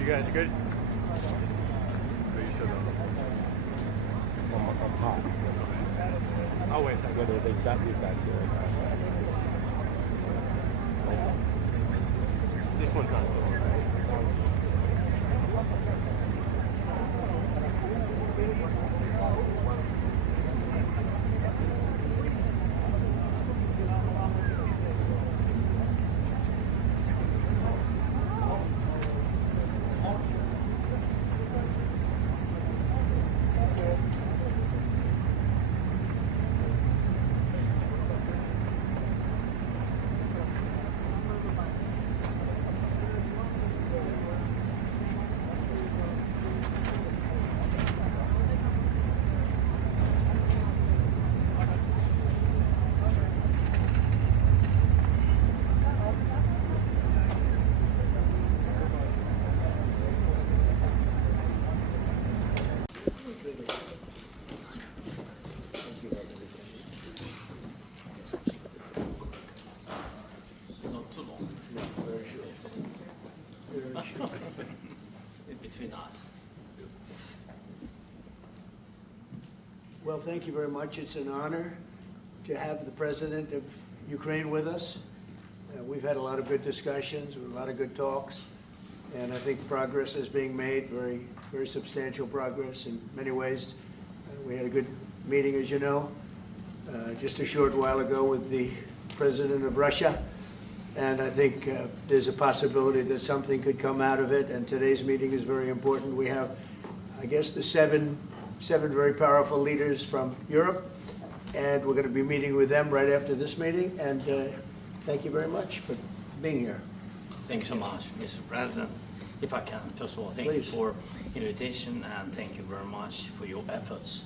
You guys are good? I'm hot. Oh, wait a second. Whether they've got you guys here. This one's not so right. Between us. Well, thank you very much. It's an honor to have the President of Ukraine with us. We've had a lot of good discussions, a lot of good talks, and I think progress is being made, very, very substantial progress in many ways. We had a good meeting, as you know, just a short while ago with the President of Russia, and I think there's a possibility that something could come out of it, and today's meeting is very important. We have, I guess, the seven very powerful leaders from Europe, and we're going to be meeting with them right after this meeting, and thank you very much for being here. Thank you so much, Mr. President. If I can, first of all, thank Please. you for invitation, and thank you very much for your efforts,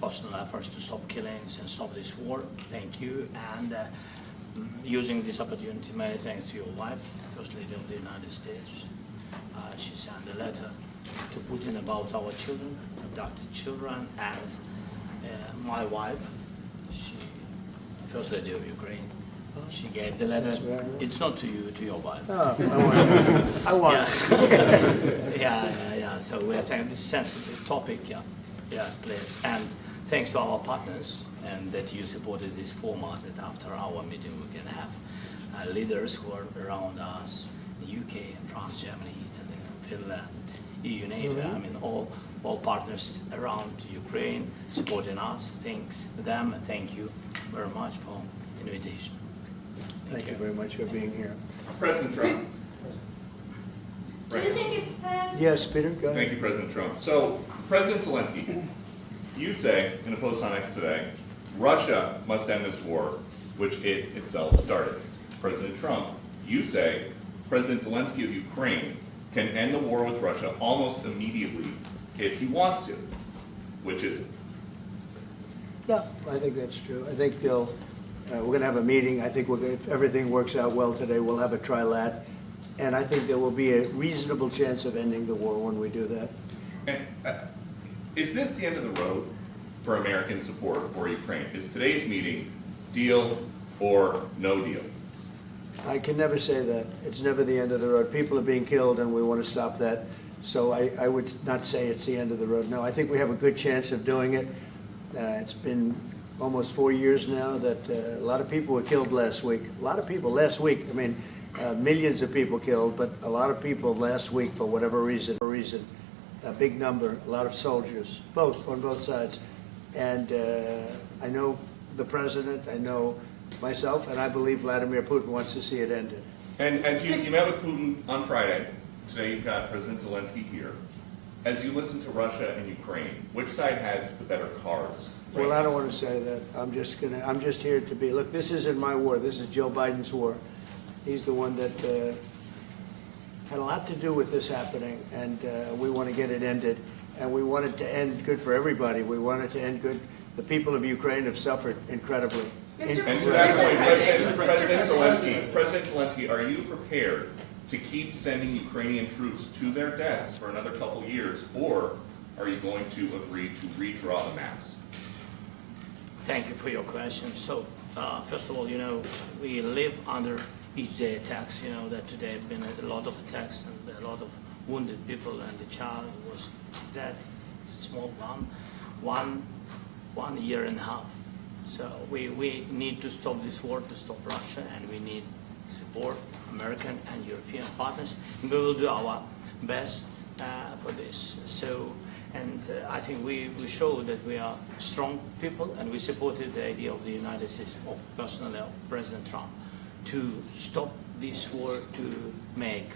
personal efforts to stop killings and stop this war. Thank you, and using this opportunity, many thanks to your wife, First Lady of the United States. She sent a letter to Putin about our children, abducted children, and my wife, she, First Lady of Ukraine, she gave the letter. It's not to you, to your wife. Oh, I want it. Yeah. So we are saying this sensitive topic, yes, please. And thanks to our partners, and that you supported this format, that after our meeting we can have leaders who are around us, UK, France, Germany, Italy, Finland, EU, NATO, I mean all partners around Ukraine supporting us. Thanks to them, and thank you very much for invitation. Thank you very much for being here. President Trump, Do you think it's fair? Yes, Peter, go ahead. Thank you, President Trump. So, President Zelenskyy, you say in a post on X today, Russia must end this war, which it itself started. President Trump, you say President Zelenskyy of Ukraine can end the war with Russia almost immediately if he wants to. Which is it? Yeah, I think that's true. I think we're going to have a meeting. I think if everything works out well today, we'll have a trilat. And I think there will be a reasonable chance of ending the war when we do that. And is this the end of the road for American support for Ukraine? Is today's meeting deal or no deal? I can never say that. It's never the end of the road. People are being killed, and we want to stop that. So I would not say it's the end of the road. No, I think we have a good chance of doing it. It's been almost 4 years now that a lot of people were killed last week. A lot of people last week. I mean, millions of people killed, but a lot of people last week for whatever reason. A big number, a lot of soldiers, on both sides. And I know the president, I know myself, and I believe Vladimir Putin wants to see it ended. And as you met with Putin on Friday, today you've got President Zelenskyy here. As you listen to Russia and Ukraine, which side has the better cards? Well, I don't want to say that. I'm just here to be. Look, this isn't my war. This is Joe Biden's war. He's the one that had a lot to do with this happening, and we want to get it ended. And we want it to end good for everybody. We want it to end good. The people of Ukraine have suffered incredibly. And to that point, President Zelenskyy, are you prepared to keep sending Ukrainian troops to their deaths for another couple years, or are you going to agree to redraw the maps? Thank you for your question. So, first of all, we live under each day attacks. That today have been a lot of attacks and a lot of wounded people, and the child was dead, small one year and a half. So we need to stop this war, to stop Russia, and we need support American and European partners. And we will do our best for this. So, and I think we show that we are strong people, and we supported the idea of the United States, personally of President Trump, to stop this war, to make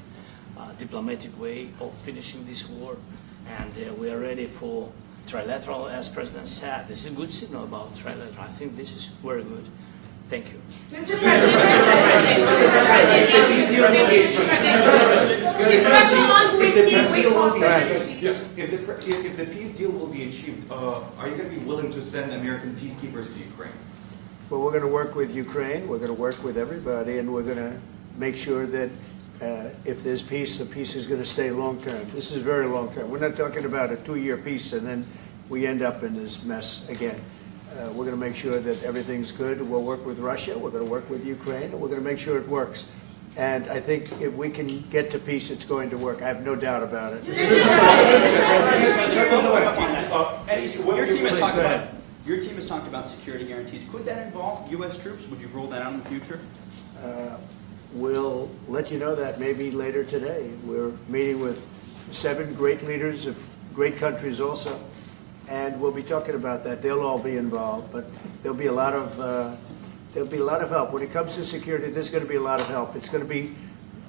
a diplomatic way of finishing this war. And we are ready for trilateral, as President said. This is a good signal about trilateral. I think this is very good. Thank you. Mr. President, Yes. If the peace deal will be achieved, are you going to be willing to send American peacekeepers to Ukraine? Well, we're going to work with Ukraine. We're going to work with everybody, and we're going to make sure that if there's peace, the peace is going to stay long-term. This is very long-term. We're not talking about a 2-year peace and then we end up in this mess again. We're going to make sure that everything's good. We'll work with Russia. We're going to work with Ukraine, and we're going to make sure it works. And I think if we can get to peace, it's going to work. I have no doubt about it. Your team has talked about security guarantees. Could that involve U.S. troops? Would you rule that out in the future? We'll let you know that maybe later today. We're meeting with 7 great leaders of great countries also, and we'll be talking about that. They'll all be involved, but there'll be a lot of help. When it comes to security, there's going to be a lot of help. It's going to be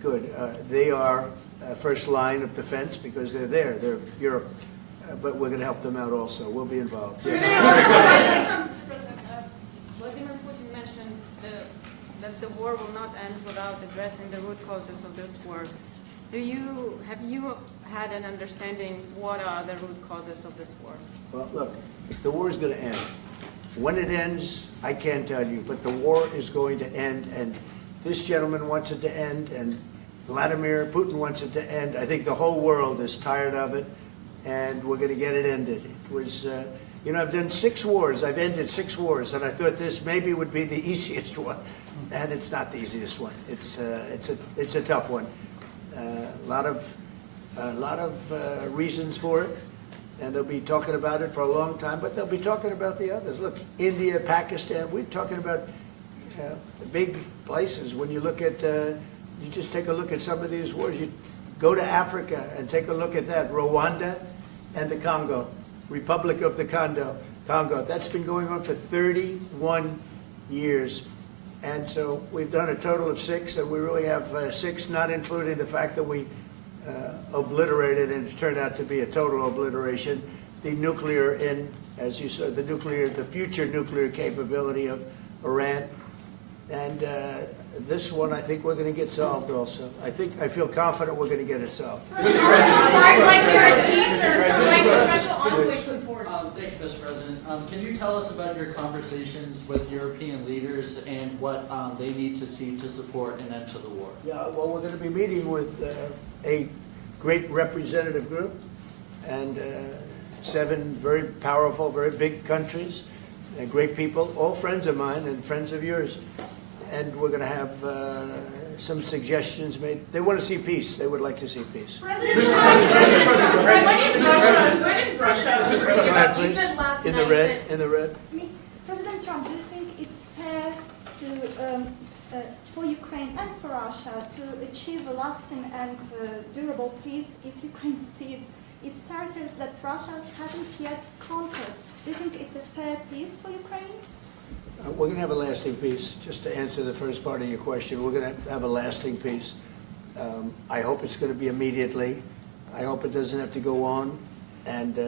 good. They are first line of defense because they're there. They're Europe, but we're going to help them out also. We'll be involved. Mr. President, Vladimir Putin mentioned that the war will not end without addressing the root causes of this war. Have you had an understanding what are the root causes of this war? Well, look, the war is going to end. When it ends, I can't tell you, but the war is going to end, and this gentleman wants it to end, and Vladimir Putin wants it to end. I think the whole world is tired of it, and we're going to get it ended. It was, I've done 6 wars. I've ended 6 wars, and I thought this maybe would be the easiest one, and it's not the easiest one. It's a tough one. A lot of reasons for it. And they'll be talking about it for a long time, but they'll be talking about the others. Look, India, Pakistan, we're talking about the big places. When you look at, you just take a look at some of these wars. You go to Africa and take a look at that. Rwanda and the Congo, Republic of the Congo. That's been going on for 31 years. And so we've done a total of 6, and we really have 6, not including the fact that we obliterated, and it's turned out to be a total obliteration. The nuclear, as you said, the future nuclear capability of Iran. And this one, I think we're going to get solved also. I feel confident we're going to get it solved. Like guarantees or special envoy put forward. Thank you, Mr. President. Can you tell us about your conversations with European leaders and what they need to see to support an end to the war? Yeah, well, we're going to be meeting with a great representative group and 7 very powerful, very big countries and great people, all friends of mine and friends of yours. And we're going to have some suggestions made. They want to see peace. They would like to see peace. When did Russia? Go ahead, please. You said last In the night red, that- in the red. President Trump, do you think it's fair to, for Ukraine and for Russia to achieve a lasting and durable peace if Ukraine cedes its territories that Russia hasn't yet conquered? Do you think it's a fair peace for Ukraine? We're going to have a lasting peace. Just to answer the first part of your question, we're going to have a lasting peace. I hope it's going to be immediately. I hope it doesn't have to go on. And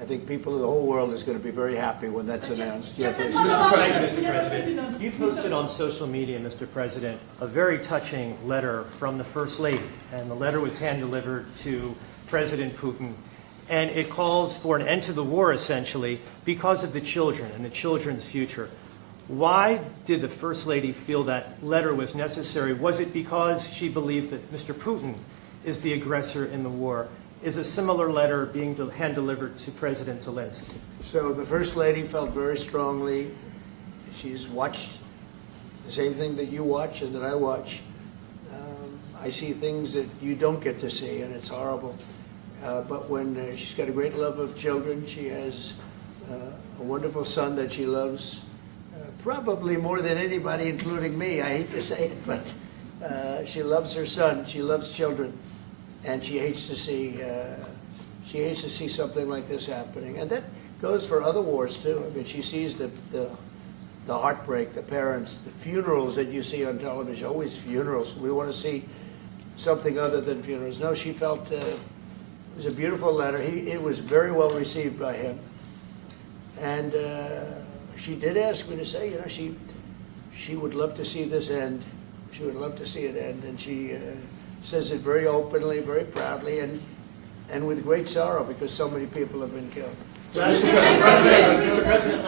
I think people of the whole world is going to be very happy when that's announced. Yeah, please. Mr. President, you posted on social media, Mr. President, a very touching letter from the First Lady, and the letter was hand-delivered to President Putin, and it calls for an end to the war, essentially, because of the children and the children's future. Why did the First Lady feel that letter was necessary? Was it because she believes that Mr. Putin is the aggressor in the war? Is a similar letter being hand-delivered to President Zelenskyy? So the First Lady felt very strongly. She's watched the same thing that you watch and that I watch. I see things that you don't get to see, and it's horrible. But when she's got a great love of children, she has a wonderful son that she loves, probably more than anybody, including me. I hate to say it, but she loves her son. She loves children, and she hates to see something like this happening. And that goes for other wars too. I mean, she sees the heartbreak, the parents, the funerals that you see on television. Always funerals. We want to see something other than funerals. No, she felt it was a beautiful letter. It was very well received by him, and she did ask me to say, you know, she would love to see this end. She would love to see it end, and she says it very openly, very proudly, and with great sorrow because so many people have been killed. Mr. President,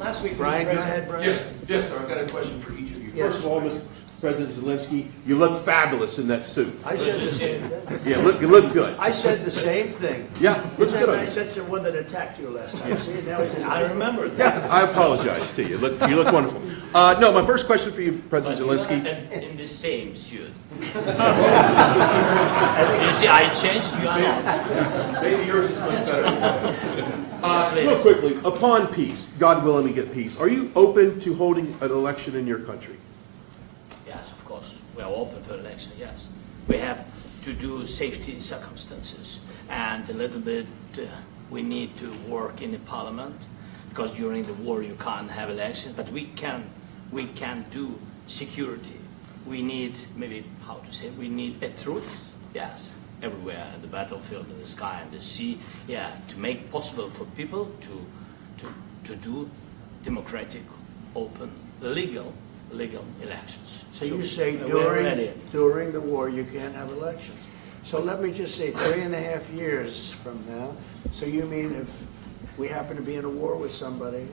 last week, Brian, go ahead, Brian. Yes, sir. I've got a question for each of you. Yes. First of all, Mr. President Zelenskyy, you look fabulous in that suit. I said the same thing. Yeah, you look good. I said the same thing. Yeah, looks good on I you. said the one that attacked you last time. See, now he's in. I remember that. Yeah, I apologize to you. You look wonderful. No, my first question for you, President Zelenskyy. In the same suit. You see, I changed, you are not. Maybe yours is much better. Real quickly, upon peace, God willing we get peace, are you open to holding an election in your country? Yes, of course. We are open for election, yes. We have to do safety circumstances. And a little bit, we need to work in the parliament, because during the war you can't have elections, but we can do security. We need, maybe, how to say, we need a truth, yes, everywhere, in the battlefield, in the sky, and the sea, yeah, to make possible for people to do democratic, open, legal elections. So you say we're ready. during the war you can't have elections. So let me just say 3.5 years from now. So you mean if we happen to be in a war with somebody,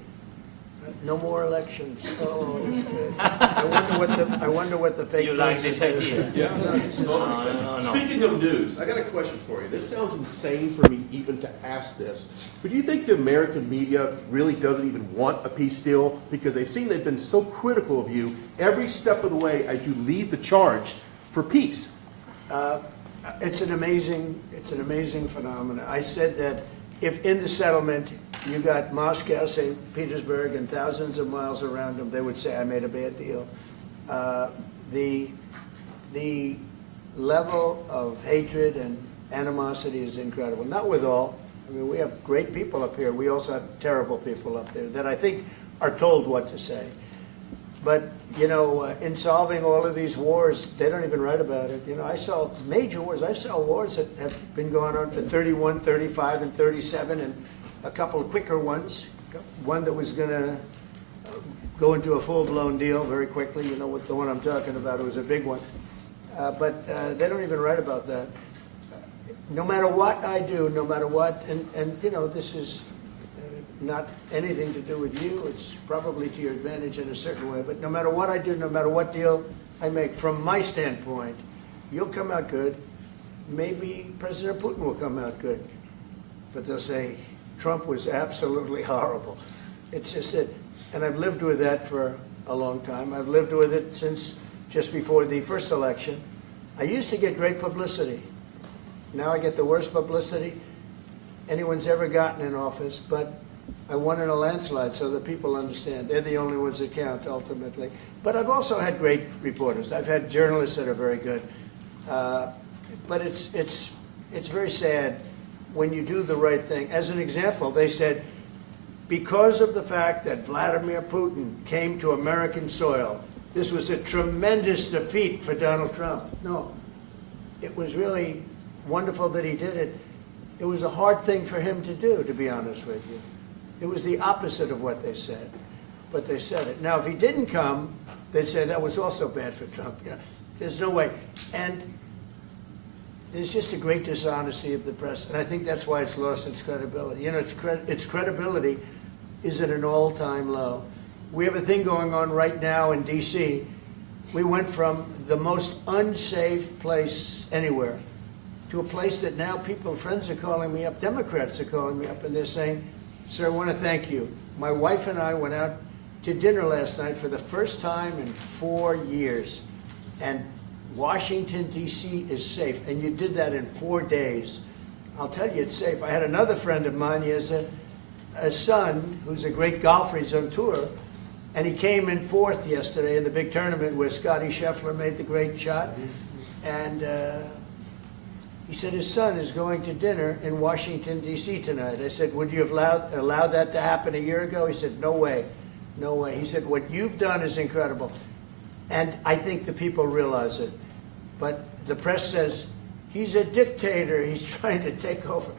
no more elections? Oh, it's good. I wonder what the fake You like news this is. idea? Yeah. No. Speaking of news, I got a question for you. This sounds insane for me even to ask this, but do you think the American media really doesn't even want a peace deal because they've seen they've been so critical of you every step of the way as you lead the charge for peace? It's an amazing phenomenon. I said that if in the settlement you got Moscow, St. Petersburg, and thousands of miles around them, they would say I made a bad deal. The level of hatred and animosity is incredible. Not with all. I mean, we have great people up here. We also have terrible people up there that I think are told what to say. But, you know, in solving all of these wars, they don't even write about it. You know, I saw major wars. I saw wars that have been going on for 31, 35, and 37, and a couple of quicker ones. One that was going to go into a full-blown deal very quickly. You know what the one I'm talking about. It was a big one. But they don't even write about that. No matter what I do, no matter what, and you know, this is not anything to do with you. It's probably to your advantage in a certain way. But no matter what I do, no matter what deal I make, from my standpoint, you'll come out good. Maybe President Putin will come out good. But they'll say, Trump was absolutely horrible. It's just it. And I've lived with that for a long time. I've lived with it since just before the first election. I used to get great publicity. Now I get the worst publicity anyone's ever gotten in office, but I won in a landslide, so that people understand. They're the only ones that count, ultimately. But I've also had great reporters. I've had journalists that are very good. But it's very sad when you do the right thing. As an example, they said, because of the fact that Vladimir Putin came to American soil, this was a tremendous defeat for Donald Trump. No, it was really wonderful that he did it. It was a hard thing for him to do, to be honest with you. It was the opposite of what they said, but they said it. Now, if he didn't come, they'd say that was also bad for Trump. You know, there's no way. And there's just a great dishonesty of the press, and I think that's why it's lost its credibility. You know, its credibility is at an all-time low. We have a thing going on right now in D.C. We went from the most unsafe place anywhere to a place that now friends are calling me up, Democrats are calling me up, and they're saying, sir, I want to thank you. My wife and I went out to dinner last night for the first time in 4 years, and Washington, D.C. is safe, and you did that in 4 days. I'll tell you, it's safe. I had another friend of mine. He has a son who's a great golfer. He's on tour, and he came in fourth yesterday in the big tournament where Scotty Scheffler made the great shot, and he said his son is going to dinner in Washington, D.C. tonight. I said, would you have allowed that to happen a year ago? He said, no way, no way. He said, what you've done is incredible. And I think the people realize it. But the press says, he's a dictator, he's trying to take over.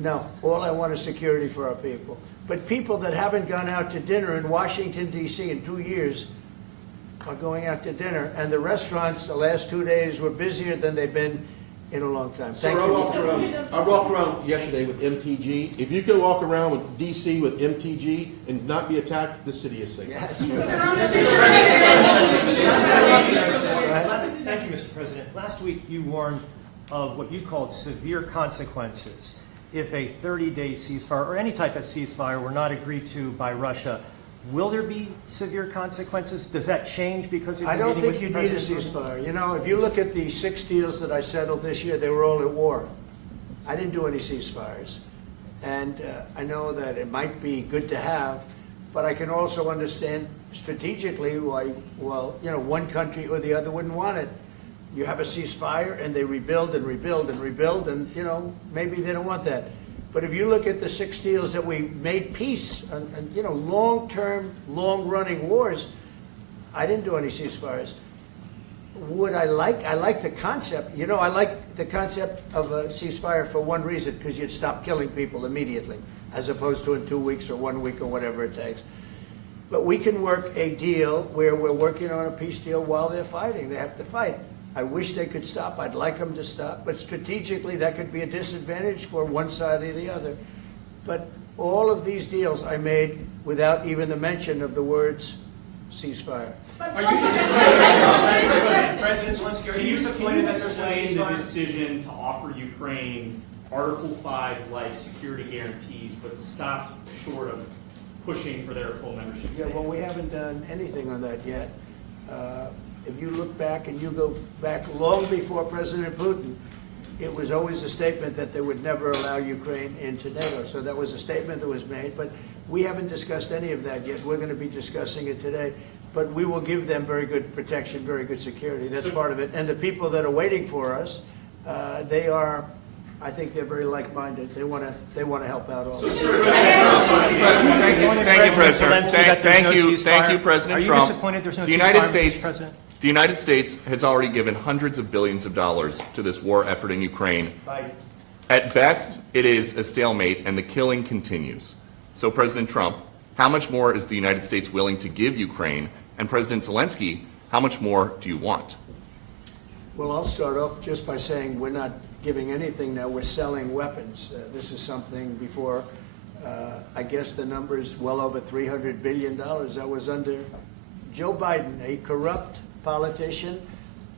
No, all I want is security for our people. But people that haven't gone out to dinner in Washington, D.C. in 2 years are going out to dinner. And the restaurants the last 2 days were busier than they've been in a long time. Thank you. I walked around yesterday with MTG. If you could walk around with DC with MTG and not be attacked, the city is safe. Yes. Thank you, Mr. President. Last week you warned of what you called severe consequences if a 30-day ceasefire or any type of ceasefire were not agreed to by Russia. Will there be severe consequences? Does that change because of I don't meeting think with you need a President ceasefire. You know, if you look at the 6 deals that I settled this year, they were all at war. I didn't do any ceasefires. And I know that it might be good to have, but I can also understand strategically why, well, you know, one country or the other wouldn't want it. You have a ceasefire and they rebuild and rebuild and rebuild, and, you know, maybe they don't want that. But if you look at the 6 deals that we made peace and you know, long-term, long-running wars, I didn't do any ceasefires. Would I like the concept. You know, I like the concept of a ceasefire for one reason, because you'd stop killing people immediately, as opposed to in 2 weeks or 1 week or whatever it takes. But we can work a deal where we're working on a peace deal while they're fighting. They have to fight. I wish they could stop. I'd like them to stop. But strategically, that could be a disadvantage for one side or the other. But all of these deals I made without even the mention of the words ceasefire. President Zelenskyy, can you explain the decision to offer Ukraine Article 5-like security guarantees, but stop short of pushing for their full membership? Yeah, well, we haven't done anything on that yet. If you look back and you go back long before President Putin, it was always a statement that they would never allow Ukraine into NATO. So that was a statement that was made, but we haven't discussed any of that yet. We're going to be discussing it today. But we will give them very good protection, very good security. That's part of it. And the people that are waiting for us, they are I think they're very like-minded. They want to help out also. Thank you, President. Thank you, President Are you Trump. disappointed there's no The United ceasefire, Mr. States, President? the United States has already given hundreds of billions of dollars to this war effort in Ukraine. Biden. At best, it is a stalemate, and the killing continues. So, President Trump, how much more is the United States willing to give Ukraine? And President Zelensky, how much more do you want? Well, I'll start off just by saying we're not giving anything now. We're selling weapons. This is something before, I guess the number is well over $300 billion. That was under Joe Biden, a corrupt politician,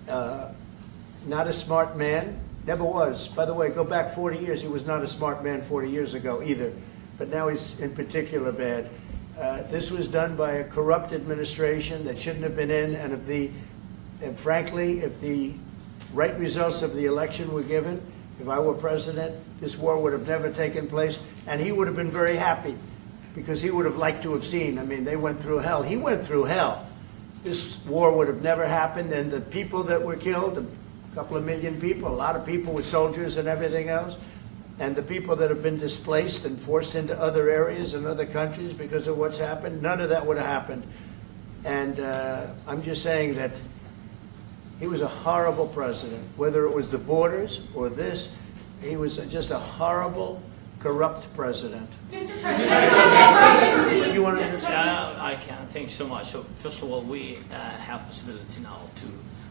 not a smart man, never was. By the way, go back 40 years. He was not a smart man 40 years ago either. But now he's in particular bad. This was done by a corrupt administration that shouldn't have been in, and frankly, if the right results of the election were given, if I were president, this war would have never taken place, and he would have been very happy because he would have liked to have seen. I mean, they went through hell. He went through hell. This war would have never happened, and the people that were killed, a couple of million people, a lot of people with soldiers and everything else, and the people that have been displaced and forced into other areas and other countries because of what's happened, none of that would have happened. And I'm just saying that he was a horrible president, whether it was the borders or this. He was just a horrible, corrupt president. Mr. President, You want to I can. Thanks so much. So first of all, we have possibility now to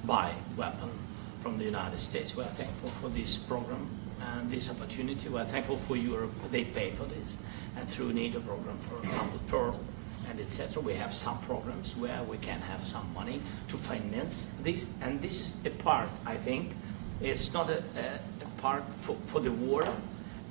buy weapon from the United States. We are thankful for this program and this opportunity. We are thankful for Europe. They pay for this. And through NATO program, for example, Pearl and etc., we have some programs where we can have some money to finance this. And this is a part, I think, it's not a part for the war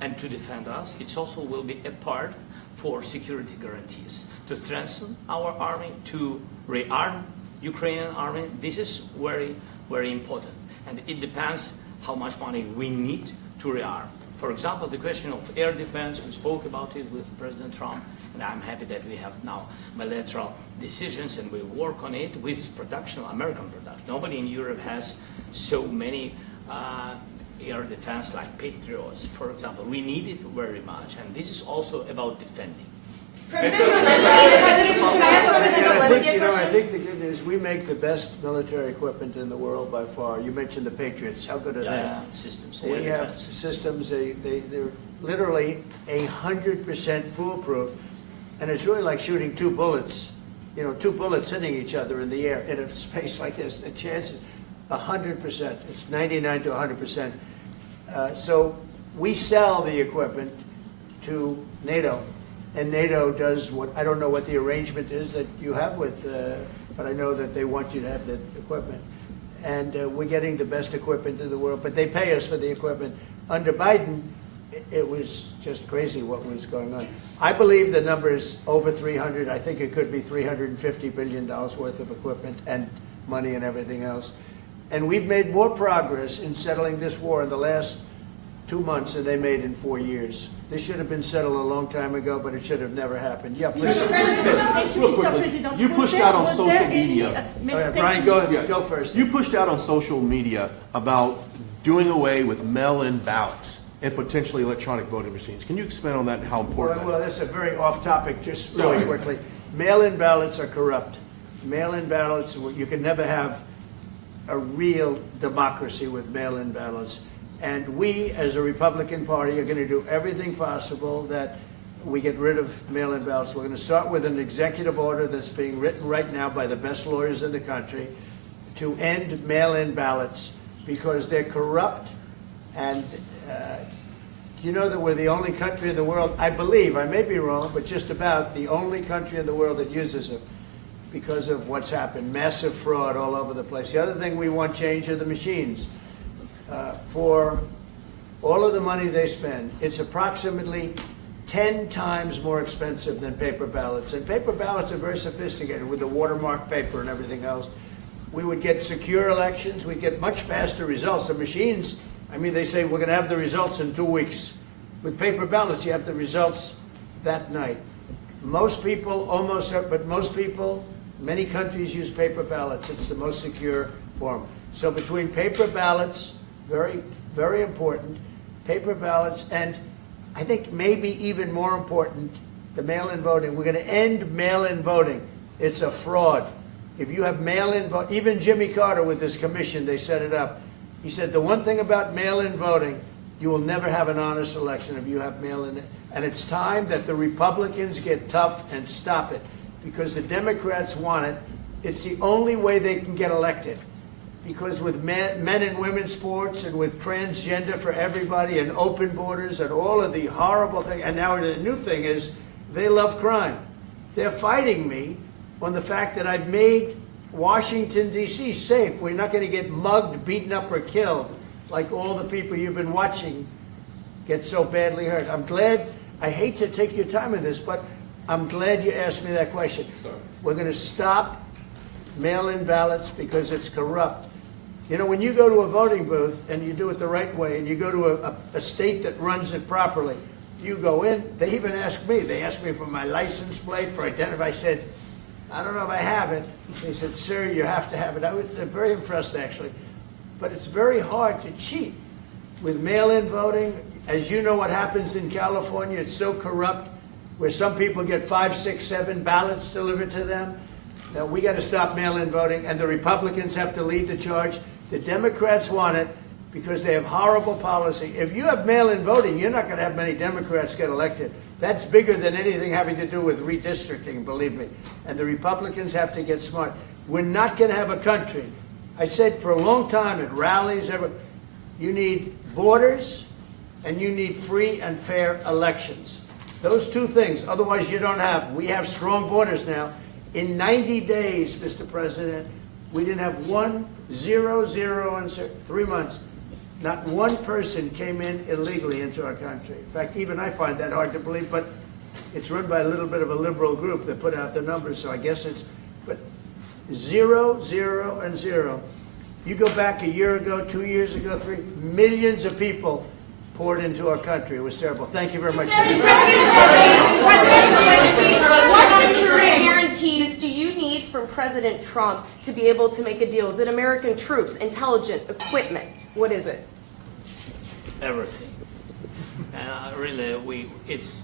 and to defend us. It also will be a part for security guarantees, to strengthen our army, to rearm Ukrainian army. This is very, very important. And it depends how much money we need to rearm. For example, the question of air defense, we spoke about it with President Trump, and I'm happy that we have now bilateral decisions and we work on it with production, American production. Nobody in Europe has so many air defense like Patriots, for example. We need it very much, and this is also about defending. I think the good news, we make the best military equipment in the world by far. You mentioned the Patriots. How good are they? Systems. We have systems, they're literally 100% foolproof. And it's really like shooting two bullets, two bullets hitting each other in the air in a space like this. The chance is 100%. It's 99 to 100%. So we sell the equipment to NATO. And NATO does what, I don't know what the arrangement is that you have with, but I know that they want you to have the equipment. And we're getting the best equipment in the world, but they pay us for the equipment. Under Biden, it was just crazy what was going on. I believe the number is over 300. I think it could be $350 billion worth of equipment and money and everything else. And we've made more progress in settling this war in the last 2 months than they made in 4 years. This should have been settled a long time ago, but it should have never happened. Yeah, please. Real quickly, you pushed out on social media. All right, Brian, go first. You pushed out on social media about doing away with mail-in ballots and potentially electronic voting machines. Can you expand on that and how important Well, that's a very off-topic, just really quickly. Mail-in ballots are corrupt. Mail-in ballots, you can never have a real democracy with mail-in ballots. And we, as a Republican Party, are going to do everything possible that we get rid of mail-in ballots. We're going to start with an executive order that's being written right now by the best lawyers in the country to end mail-in ballots because they're corrupt. And you know that we're the only country in the world, I believe, I may be wrong, but just about the only country in the world that uses them because of what's happened. Massive fraud all over the place. The other thing we want change are the machines. For all of the money they spend, it's approximately 10 times more expensive than paper ballots. And paper ballots are very sophisticated with the watermark paper and everything else. We would get secure elections. We'd get much faster results. The machines, I mean, they say we're going to have the results in 2 weeks. With paper ballots, you have the results that night. Most people, but most people, many countries use paper ballots. It's the most secure form. So between paper ballots, very, very important, paper ballots, and I think maybe even more important, the mail-in voting. We're going to end mail-in voting. It's a fraud. If you have mail-in vote, even Jimmy Carter with this commission, they set it up. He said the one thing about mail-in voting, you will never have an honest election if you have mail-in. And it's time that the Republicans get tough and stop it, because the Democrats want it. It's the only way they can get elected. Because with men and women's sports and with transgender for everybody and open borders and all of the horrible things, and now the new thing is they love crime. They're fighting me on the fact that I've made Washington, D.C. safe. We're not going to get mugged, beaten up, or killed like all the people you've been watching get so badly hurt. I'm glad, I hate to take your time with this, but I'm glad you asked me that question. Sorry. We're going to stop mail-in ballots because it's corrupt. You know, when you go to a voting booth and you do it the right way and you go to a state that runs it properly, you go in, they even ask me. They asked me for my license plate, for identity. I said, I don't know if I have it. They said, sir, you have to have it. I was very impressed, actually. But it's very hard to cheat with mail-in voting. As you know what happens in California, it's so corrupt, where some people get 5, 6, 7 ballots delivered to them. Now, we got to stop mail-in voting, and the Republicans have to lead the charge. The Democrats want it because they have horrible policy. If you have mail-in voting, you're not going to have many Democrats get elected. That's bigger than anything having to do with redistricting, believe me. And the Republicans have to get smart. We're not going to have a country. I said for a long time at rallies, you need borders and you need free and fair elections. Those two things, otherwise you don't have. We have strong borders now. In 90 days, Mr. President, we didn't have 1, 0, 0, and 3 months. Not one person came in illegally into our country. In fact, even I find that hard to believe, but it's run by a little bit of a liberal group that put out the numbers, so I guess it's, but 0, 0, and 0. You go back a year ago, 2 years ago, 3, millions of people poured into our country. It was terrible. Thank you very much. President Zelenskyy, what security guarantees do you need from President Trump to be able to make a deal? Is it American troops, intelligence, equipment? What is it? Everything. And really, it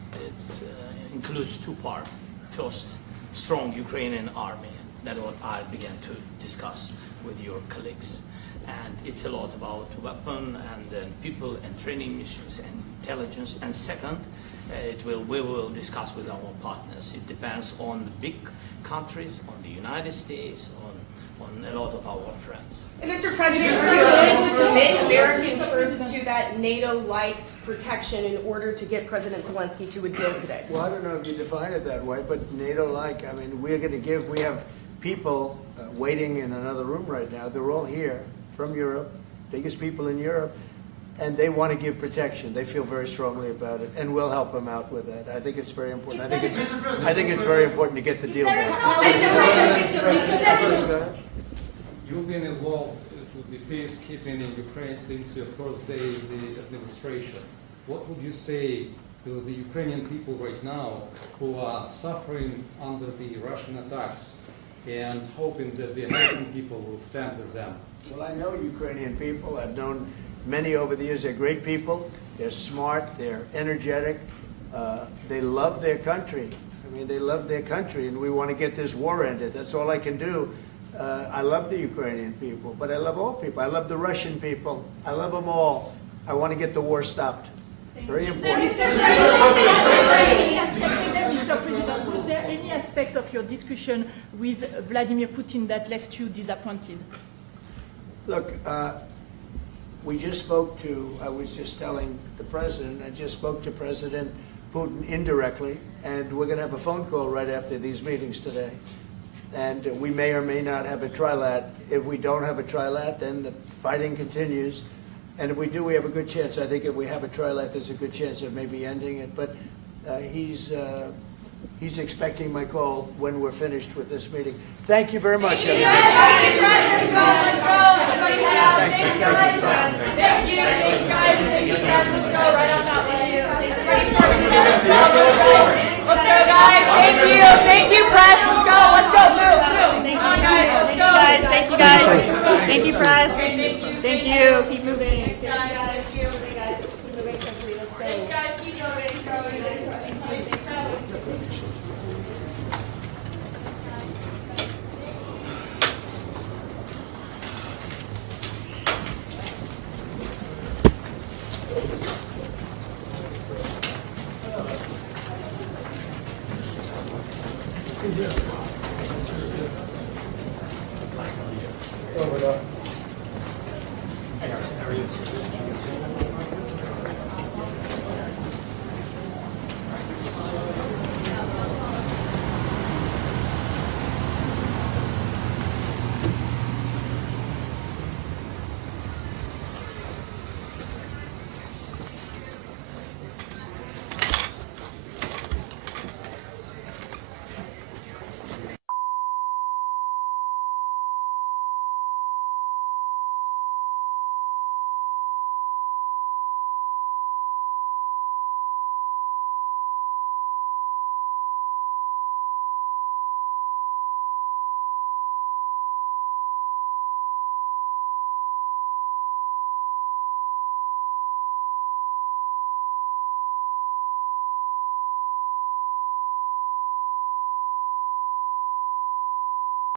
includes 2 parts. First, strong Ukrainian army. That's what I began to discuss with your colleagues. And it's a lot about weapon and people and training missions and intelligence. And second, we will discuss with our partners. It depends on the big countries, on the United States, on a lot of our friends. And Mr. President, are you willing to commit American troops to that NATO-like protection in order to get President Zelenskyy to a deal today? Well, I don't know if you define it that way, but NATO-like, I mean, we're going to give, we have people waiting in another room right now. They're all here from Europe, biggest people in Europe, and they want to give protection. They feel very strongly about it, and we'll help them out with that. I think it's very important. I think it's very important to get the deal done. You've been involved with the peacekeeping in Ukraine since your first day in the administration. What would you say to the Ukrainian people right now who are suffering under the Russian attacks and hoping that the American people will stand with them? Well, I know Ukrainian people. I've known many over the years. They're great people. They're smart. They're energetic. They love their country. I mean, they love their country, and we want to get this war ended. That's all I can do. I love the Ukrainian people, but I love all people. I love the Russian people. I love them all. I want to get the war stopped. Very important. Mr. President, was there any aspect of your discussion with Vladimir Putin that left you disappointed? Look, we just spoke to, I was just telling the President, I just spoke to President Putin indirectly, and we're going to have a phone call right after these meetings today. And we may or may not have a trilat. If we don't have a trilat, then the fighting continues. And if we do, we have a good chance. I think if we have a trilat, there's a good chance of maybe ending it. But he's expecting my call when we're finished with this meeting. Thank you very much, everybody. Let's go, guys. Thank you, press. Let's go. Let's go. Move. Come on, guys. Let's go. Thank you, guys. Thank you, press. Thank you. Keep moving. Thank you, guys. Keep moving. Thanks, guys. Keep going. Keep going. Yeah.